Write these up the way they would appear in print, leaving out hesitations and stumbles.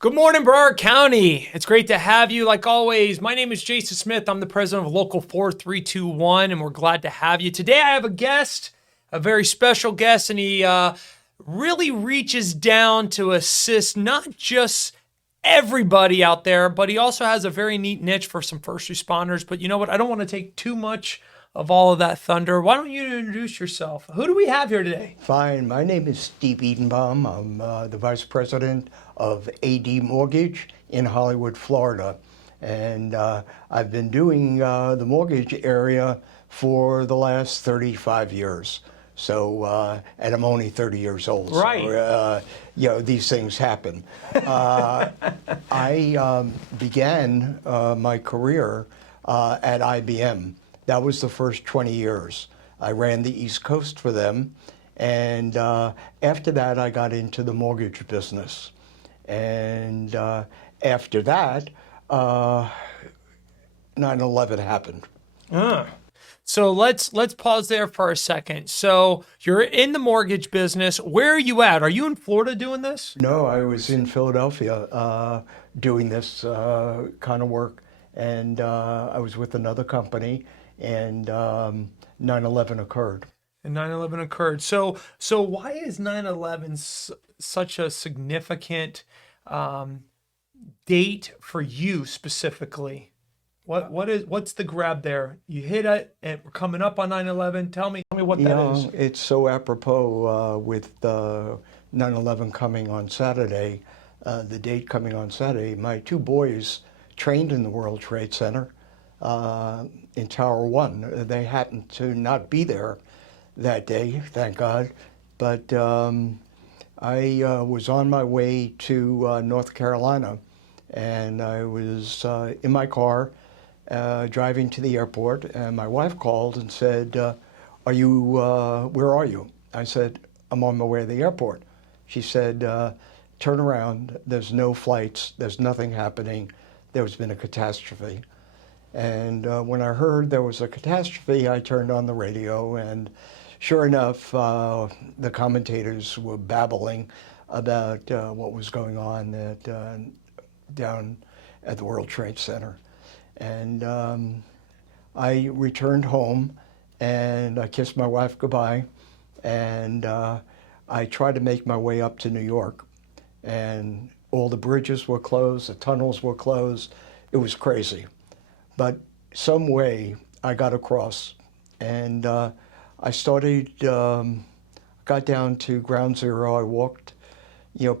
Good morning, Broward County. It's great to have you. Like always, my name is Jason Smith. I'm the president of Local 4321, and we're glad to have you. Today, I have a guest, a very special guest, and he really reaches down to assist not just everybody out there, but he also has a very neat niche for some first responders. But you know what? I don't want to take too much of all of that thunder. Why don't you introduce yourself? Who do we have here today? Fine. My name is Steve Edenbaum. I'm the vice president of AD Mortgage in Hollywood, Florida. And I've been doing the mortgage area for the last 35 years. So, and I'm only 30 years old. Right. So, these things happen. I began my career at IBM. That was the first 20 years. I ran the East Coast for them. And after that, I got into the mortgage business. And after that, 9/11 happened. So let's pause there for a second. So you're in the mortgage business. Where are you at? Are you in Florida doing this? No, I was in Philadelphia doing this kind of work. And I was with another company, and 9/11 occurred. And 9/11 occurred. So why is 9/11 such a significant date for you specifically? What's the grab there? You hit it, and we're coming up on 9/11. Tell me what that is. It's so apropos with 9/11 coming on Saturday, the date coming on Saturday. My two boys trained in the World Trade Center in Tower 1. They happened to not be there that day, thank God. But I was on my way to North Carolina, and I was in my car driving to the airport, and my wife called and said, where are you? I said, I'm on my way to the airport. She said, turn around, there's no flights, there's nothing happening, there's been a catastrophe. And when I heard there was a catastrophe, I turned on the radio, and sure enough, the commentators were babbling about what was going on down at the World Trade Center. And I returned home, and I kissed my wife goodbye, and I tried to make my way up to New York. And all the bridges were closed, the tunnels were closed. It was crazy. But some way I got across, and I started, got down to ground zero. I walked,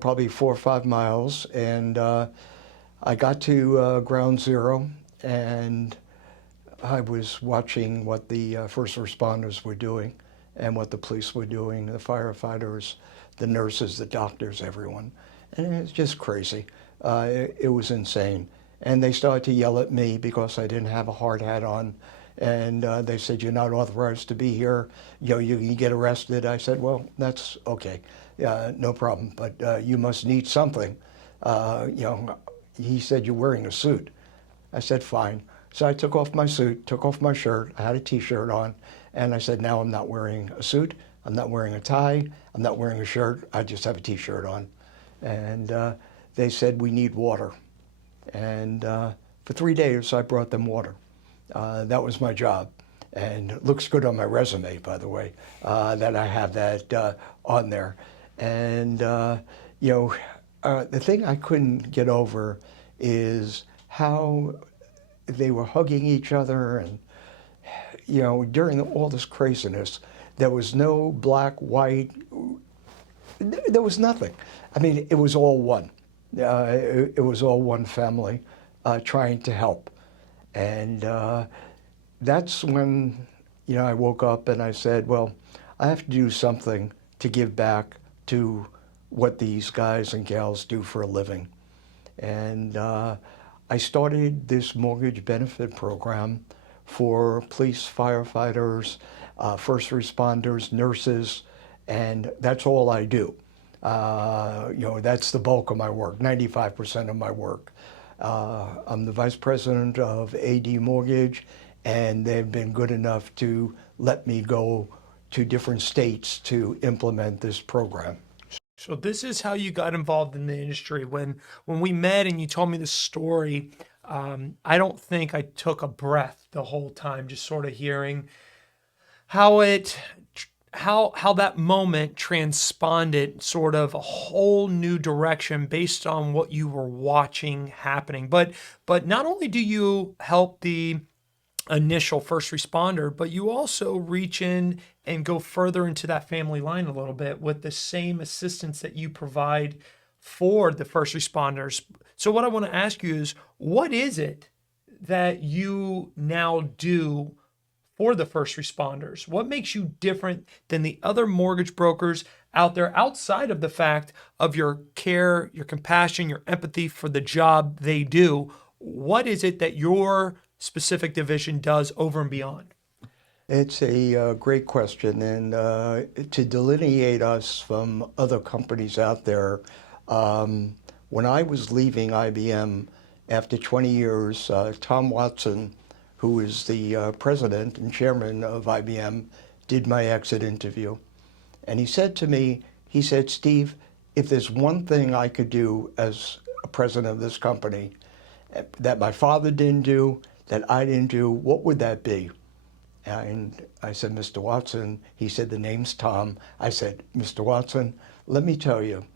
probably 4 or 5 miles, and I got to ground zero, and I was watching what the first responders were doing and what the police were doing, the firefighters, the nurses, the doctors, everyone. And it was just crazy. It was insane. And they started to yell at me because I didn't have a hard hat on. And they said, you're not authorized to be here. You can get arrested. I said, well, that's okay. No problem. But you must need something. He said, you're wearing a suit. I said, fine. So I took off my suit, took off my shirt. I had a T-shirt on. And I said, now I'm not wearing a suit. I'm not wearing a tie. I'm not wearing a shirt. I just have a T-shirt on. And they said, we need water. And for 3 days, I brought them water. That was my job. And it looks good on my resume, by the way, that I have that on there. And, the thing I couldn't get over is how they were hugging each other. And, during all this craziness, there was no black, white, there was nothing. I mean, it was all one. It was all one family trying to help. And that's when, I woke up and I said, well, I have to do something to give back to what these guys and gals do for a living. And I started this mortgage benefit program for police, firefighters, first responders, nurses, and that's all I do. That's the bulk of my work, 95% of my work. I'm the vice president of AD Mortgage, and they've been good enough to let me go to different states to implement this program. So this is how you got involved in the industry. When we met and you told me the story, I don't think I took a breath the whole time, just sort of hearing how it how that moment transponded sort of a whole new direction based on what you were watching happening. But not only do you help the initial first responder, but you also reach in and go further into that family line a little bit with the same assistance that you provide for the first responders. So what I want to ask you is, what is it that you now do for the first responders? What makes you different than the other mortgage brokers out there outside of the fact of your care, your compassion, your empathy for the job they do? What is it that your specific division does over and beyond? It's a great question, and to delineate us from other companies out there, when I was leaving IBM after 20 years, Tom Watson, who is the president and chairman of IBM, did my exit interview. And he said to me, he said, Steve, if there's one thing I could do as a president of this company that my father didn't do, that I didn't do, what would that be? And I said, Mr. Watson. He said, the name's Tom. I said, Mr. Watson, let me tell you,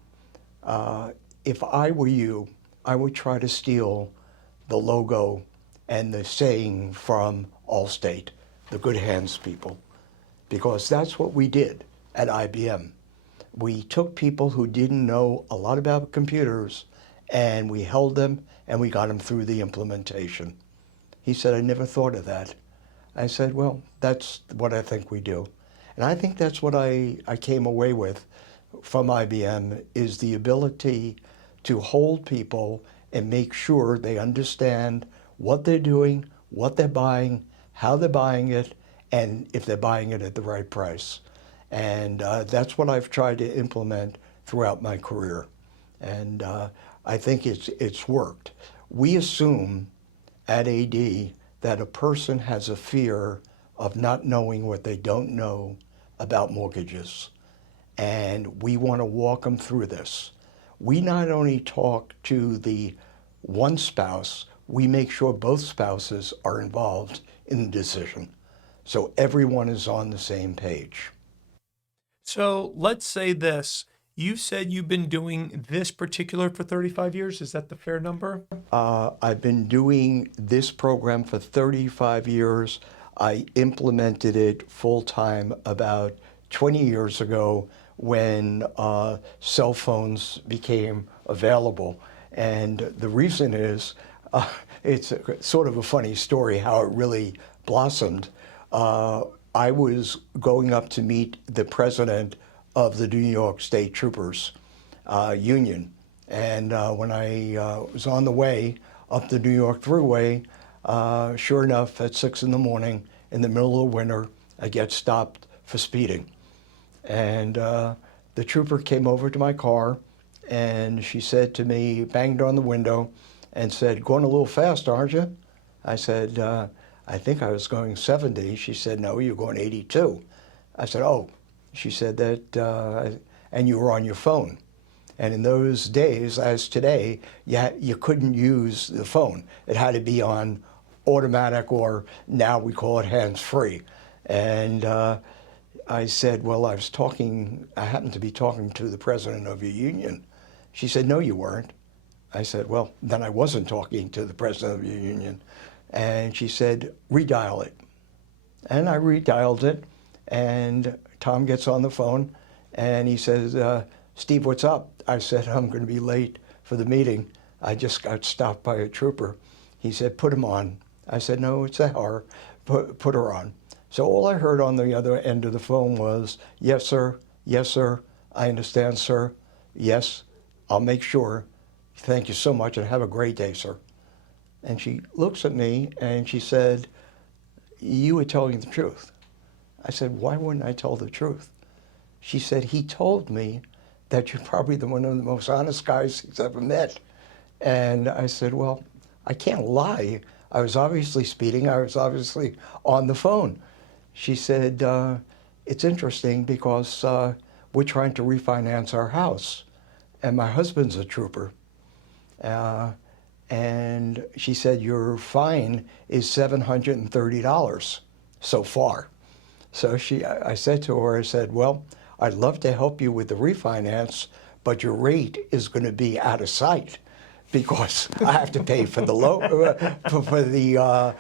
if I were you, I would try to steal the logo and the saying from Allstate, the good hands people, because that's what we did at IBM. We took people who didn't know a lot about computers, and we held them, and we got them through the implementation. He said, I never thought of that. I said, well, that's what I think we do. And I think that's what I came away with from IBM, is the ability to hold people and make sure they understand what they're doing, what they're buying, how they're buying it, and if they're buying it at the right price. And that's what I've tried to implement throughout my career. And I think it's worked. We assume at AD that a person has a fear of not knowing what they don't know about mortgages. And we want to walk them through this. We not only talk to the one spouse, we make sure both spouses are involved in the decision. So everyone is on the same page. So let's say this. You said you've been doing this particular for 35 years. Is that the fair number? I've been doing this program for 35 years. I implemented it full-time about 20 years ago when cell phones became available. And the reason is, it's sort of a funny story how it really blossomed. I was going up to meet the president of the New York State Troopers Union. And when I was on the way up the New York Thruway, sure enough, at 6 in the morning, in the middle of winter, I get stopped for speeding. And the trooper came over to my car, and she said to me, banged on the window, and said, going a little fast, aren't you? I said, I think I was going 70. She said, no, you're going 82. I said, oh. She said that, and you were on your phone. And in those days, as today, you couldn't use the phone. It had to be on automatic, or now we call it hands-free. And I said, well, I happened to be talking to the president of your union. She said, no, you weren't. I said, well, then I wasn't talking to the president of your union. And she said, redial it. And I redialed it, and Tom gets on the phone, and he says, Steve, what's up? I said, I'm going to be late for the meeting. I just got stopped by a trooper. He said, put him on. I said, no, it's her. Put her on. So all I heard on the other end of the phone was, yes, sir. Yes, sir. I understand, sir. Yes, I'll make sure. Thank you so much, and have a great day, sir. And she looks at me, and she said, you were telling the truth. I said, why wouldn't I tell the truth? She said, he told me that you're probably one of the most honest guys he's ever met. And I said, well, I can't lie. I was obviously speeding. I was obviously on the phone. She said, it's interesting because we're trying to refinance our house. And my husband's a trooper. And she said, your fine is $730 so far. So I said to her, I said, well, I'd love to help you with the refinance, but your rate is going to be out of sight because I have to pay for the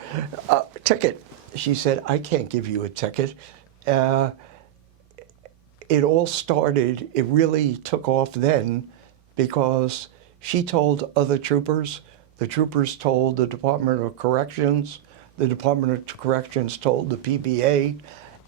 ticket. She said, I can't give you a ticket. It all started, it really took off then because she told other troopers, the troopers told the Department of Corrections, the Department of Corrections told the PBA,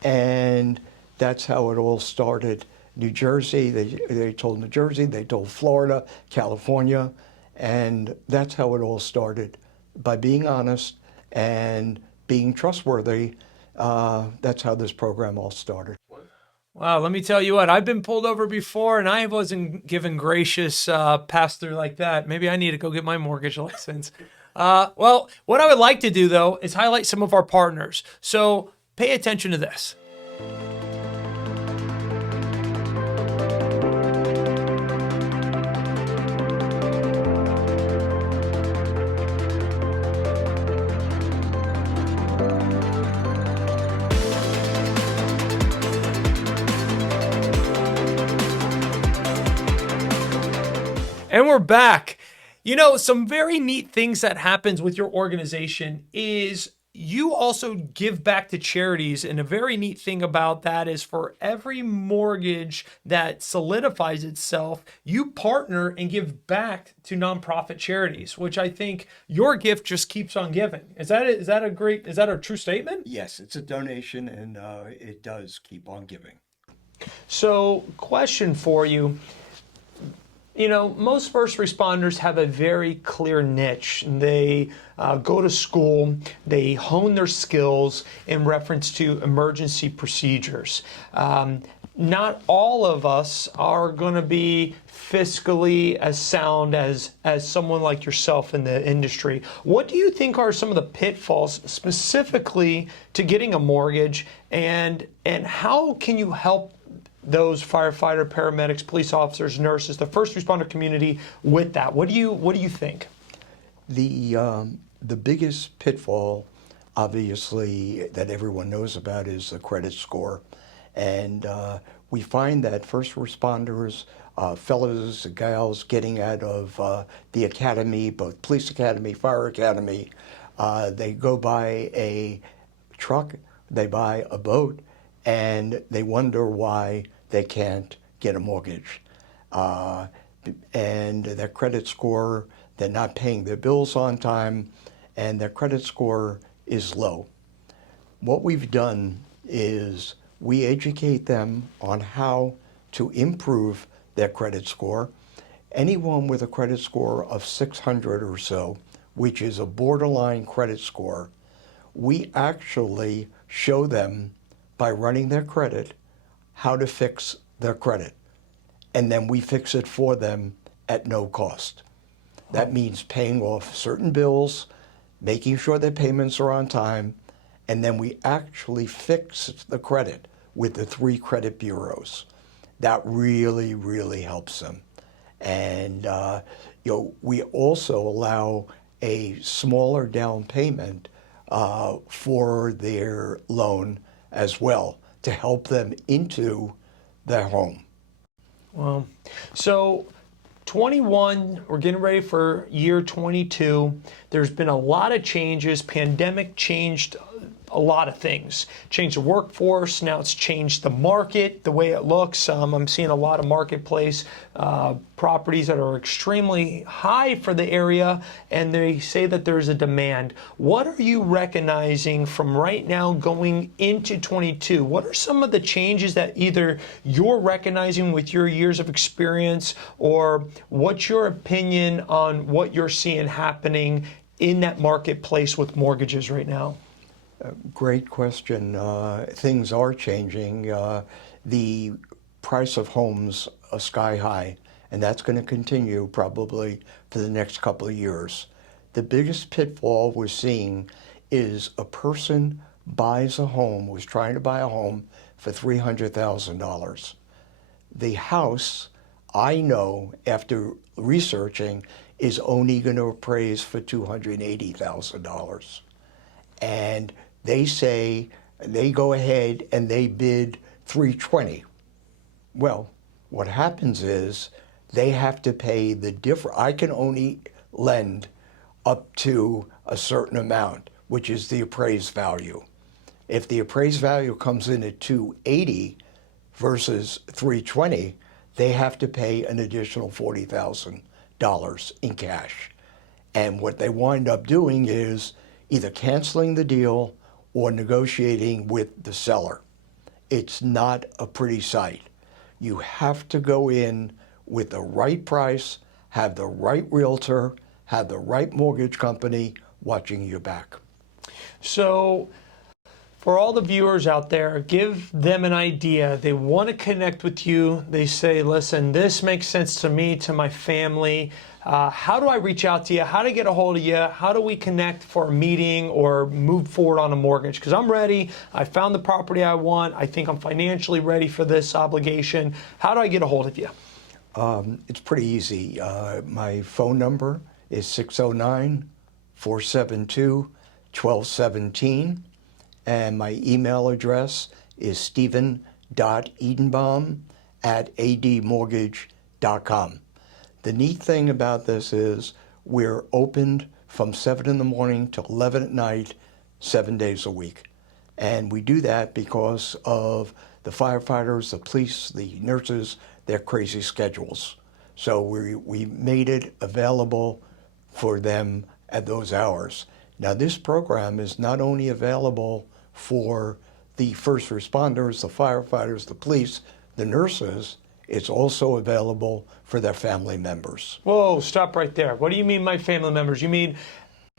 and that's how it all started. New Jersey, they told New Jersey, they told Florida, California, and that's how it all started. By being honest and being trustworthy, that's how this program all started. Wow, let me tell you what, I've been pulled over before and I wasn't given gracious pass-through like that. Maybe I need to go get my mortgage license. Well, what I would like to do though is highlight some of our partners. So pay attention to this. And we're back. You know, some very neat things that happens with your organization is you also give back to charities. And a very neat thing about that is for every mortgage that solidifies itself, you partner and give back to nonprofit charities, which I think your gift just keeps on giving. Is that a true statement? Yes, it's a donation and it does keep on giving. So, question for you. You know, most first responders have a very clear niche. They go to school, they hone their skills in reference to emergency procedures. Not all of us are going to be fiscally as sound as someone like yourself in the industry. What do you think are some of the pitfalls specifically to getting a mortgage, and how can you help those firefighter, paramedics, police officers, nurses, the first responder community with that? What do you think? The biggest pitfall, obviously, that everyone knows about is the credit score. And we find that first responders, fellows and gals getting out of the academy, both police academy, fire academy, they go buy a truck, they buy a boat, and they wonder why they can't get a mortgage. And their credit score, they're not paying their bills on time, and their credit score is low. What we've done is we educate them on how to improve their credit score. Anyone with a credit score of 600 or so, which is a borderline credit score, we actually show them by running their credit how to fix their credit. And then we fix it for them at no cost. That means paying off certain bills, making sure their payments are on time, and then we actually fix the credit with the 3 credit bureaus. That really, really helps them. And we also allow a smaller down payment for their loan as well, to help them into their home. Wow. So 21, we're getting ready for year 22. There's been a lot of changes. Pandemic changed a lot of things. Changed the workforce. Now it's changed the market, the way it looks. I'm seeing a lot of marketplace properties that are extremely high for the area, and they say that there's a demand. What are you recognizing from right now going into 22? What are some of the changes that either you're recognizing with your years of experience, or what's your opinion on what you're seeing happening in that marketplace with mortgages right now? Great question. Things are changing. The price of homes are sky high, and that's going to continue probably for the next couple of years. The biggest pitfall we're seeing is a person buys a home, was trying to buy a home for $300,000. The house, I know after researching, is only going to appraise for $280,000. And they say, they go ahead and they bid 320. Well, what happens is they have to pay the difference. I can only lend up to a certain amount, which is the appraised value. If the appraised value comes in at 280 versus 320, they have to pay an additional $40,000 in cash. And what they wind up doing is either canceling the deal or negotiating with the seller. It's not a pretty sight. You have to go in with the right price, have the right realtor, have the right mortgage company watching your back. So for all the viewers out there, give them an idea. They want to connect with you. They say, listen, this makes sense to me, to my family. How do I reach out to you? How do I get a hold of you? How do we connect for a meeting or move forward on a mortgage? Because I'm ready. I found the property I want. I think I'm financially ready for this obligation. How do I get a hold of you? It's pretty easy. My phone number is 609-472-1217. And my email address is steven.edenbaum@admortgage.com. The neat thing about this is we're opened from 7 in the morning to 11 at night, 7 days a week. And we do that because of the firefighters, the police, the nurses, their crazy schedules. So we made it available for them at those hours. Now this program is not only available for the first responders, the firefighters, the police, the nurses, it's also available for their family members. Whoa, stop right there. What do you mean my family members? You mean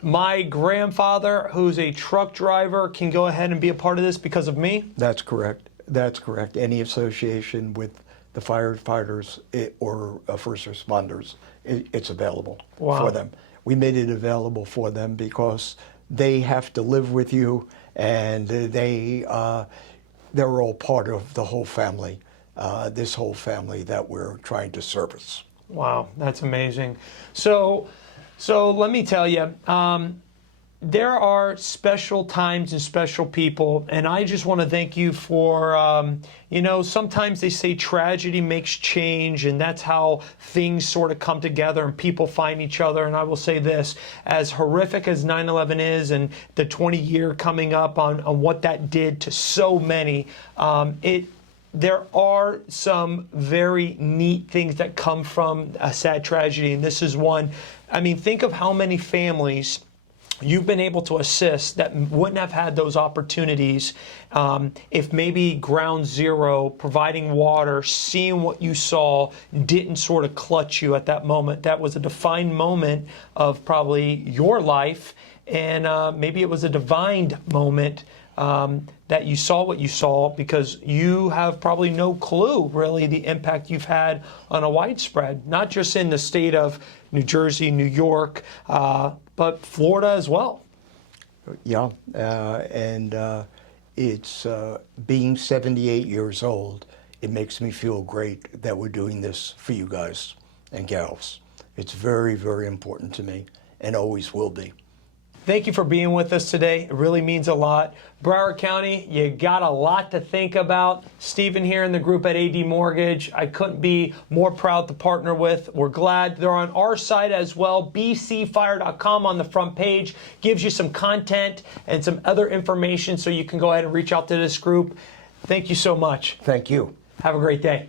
my grandfather, who's a truck driver, can go ahead and be a part of this because of me? That's correct. That's correct. Any association with the firefighters or first responders, it's available for them. We made it available for them because they have to live with you, and they're all part of the whole family, this whole family that we're trying to service. Wow, that's amazing. So let me tell you, there are special times and special people, and I just want to thank you for, sometimes they say tragedy makes change, and that's how things sort of come together and people find each other. And I will say this, as horrific as 9/11 is and the 20-year coming up on what that did to so many, there are some very neat things that come from a sad tragedy, and this is one. I mean, think of how many families you've been able to assist that wouldn't have had those opportunities if maybe ground zero, providing water, seeing what you saw, didn't sort of clutch you at that moment. That was a defined moment of probably your life, and maybe it was a divine moment that you saw what you saw, because you have probably no clue really the impact you've had on a widespread, not just in the state of New Jersey, New York, but Florida as well. Yeah, and it's being 78 years old, it makes me feel great that we're doing this for you guys and gals. It's very, very important to me and always will be. Thank you for being with us today. It really means a lot. Broward County, you got a lot to think about. Stephen here in the group at AD Mortgage, I couldn't be more proud to partner with. We're glad they're on our site as well. bcfire.com on the front page gives you some content and some other information so you can go ahead and reach out to this group. Thank you so much. Thank you. Have a great day.